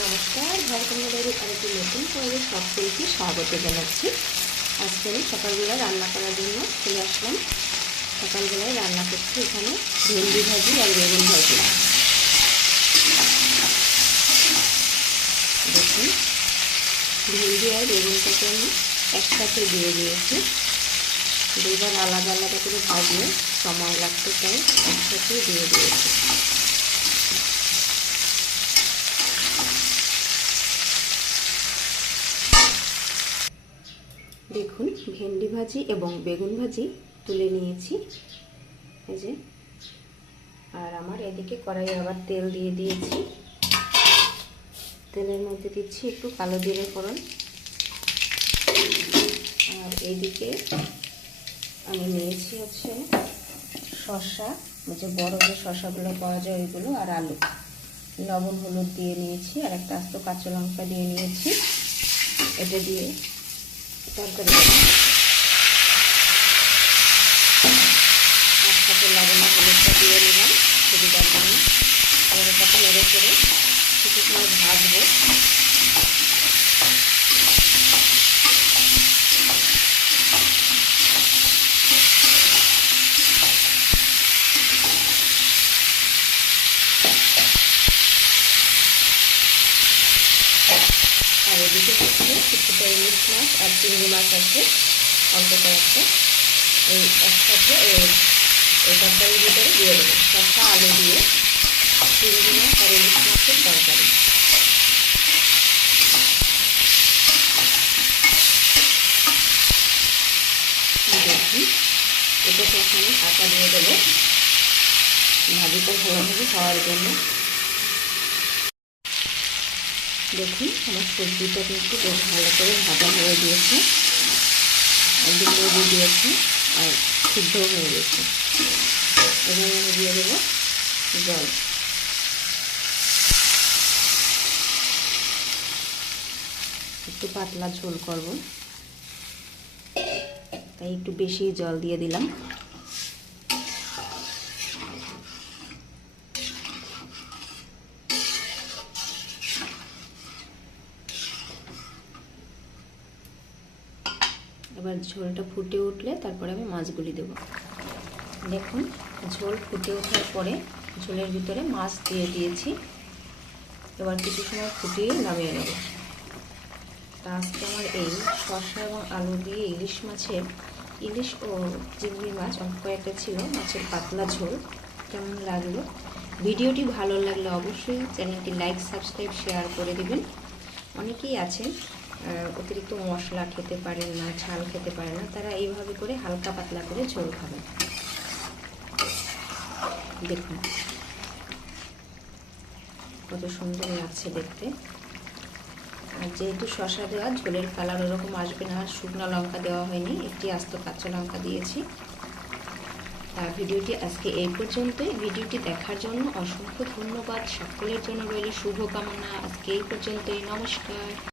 নমস্কার, ভারতমালার আরেকটি নতুন পর্বে সকলকে স্বাগত জানাচ্ছি। আজকে আমি সকালবেলা রান্না করার জন্য চলে আসলাম। সকালবেলায় রান্না করছি এখানে ভেন্ডি ভাজি আর বেগুন ভাজি। দেখুন, ভেন্ডি আর বেগুনটাকে আমি একসাথে দিয়ে দিয়েছি। দুইবার আলাদা আলাদা করে ভাজলে সময় লাগতে চাই, একসাথে দিয়ে দিয়েছি। দেখুন, ভেন্ডি ভাজি এবং বেগুন ভাজি তুলে নিয়েছি এই যে। আর আমার এদিকে কড়াইয়ে আবার তেল দিয়ে দিয়েছি। তেলের মধ্যে দিচ্ছি একটু কালো জিরে ফোড়ন। আর এইদিকে আমি নিয়েছি হচ্ছে শসা, যে বড় যে শসাগুলো পাওয়া যায় ওইগুলো, আর আলু। লবণ হলুদ দিয়ে নিয়েছি, আর একটা আস্ত কাঁচা লঙ্কা দিয়ে নিয়েছি। এটা দিয়ে তরকারি একসাথে লবণ হলুদটা দিয়ে নিলাম সুবিধার জন্য। আবার এটাকে নেড়ে করে কিছু সময় ভাজবো। আর এদিকে হচ্ছে কিছুটা ইলিশ মাছ আর চিংড়ি মাছ আছে অল্প কয়েকটা, এই একসাথে এই তরকারির ভিতরে দিয়ে দেবো। শসা আলু দিয়ে চিংড়ি মাছ আর ইলিশ মাছের তরকারি। দেখুন, এটাকে এখানে ঢাকা দিয়ে দেবো ভাজিটা ভালোভাবে খাওয়ার জন্য। দেখুন, আমার সবজিটা কিন্তু বেশ ভালো করে ভাজা হয়ে গিয়েছে, একদম লেগে দিয়েছে আর সিদ্ধ হয়ে গেছে। এবার আমি দিয়ে দেবো জল। একটু পাতলা ঝোল করব, তাই একটু বেশি জল দিয়ে দিলাম। এবার ঝোলটা ফুটে উঠলে তারপরে আমি মাছগুলি দেব। দেখুন, ঝোল ফুটে ওঠার পরে ঝোলের ভিতরে মাছ দিয়ে দিয়েছি। এবার কিছু সময় ফুটিয়ে নামিয়ে নেব। তা আজকে আমার এই শসা এবং আলু দিয়ে ইলিশ ও চিংড়ি মাছ অল্প কয়েকটা ছিল, মাছের পাতলা ঝোল। কেমন লাগলো? ভিডিওটি ভালো লাগলে অবশ্যই চ্যানেলটি লাইক, সাবস্ক্রাইব, শেয়ার করে দেবেন। অনেকেই আছেন অতিরিক্ত মশলা খেতে পারেন না, ঝাল খেতে পারেন না, তারা এইভাবে করে হালকা পাতলা করে ঝোল খাবেন। দেখুন কত সুন্দর লাগছে দেখতে। আর যেহেতু শসা দেওয়া, ঝোলের কালার ওরকম আসবে না। শুকনো লঙ্কা দেওয়া হয়নি, একটি আস্ত কাঁচা লঙ্কা দিয়েছি। তার ভিডিওটি আজকে এই পর্যন্তই। ভিডিওটি দেখার জন্য অসংখ্য ধন্যবাদ। সকলের জন্য রইল শুভকামনা। আজকে এই পর্যন্তই। নমস্কার।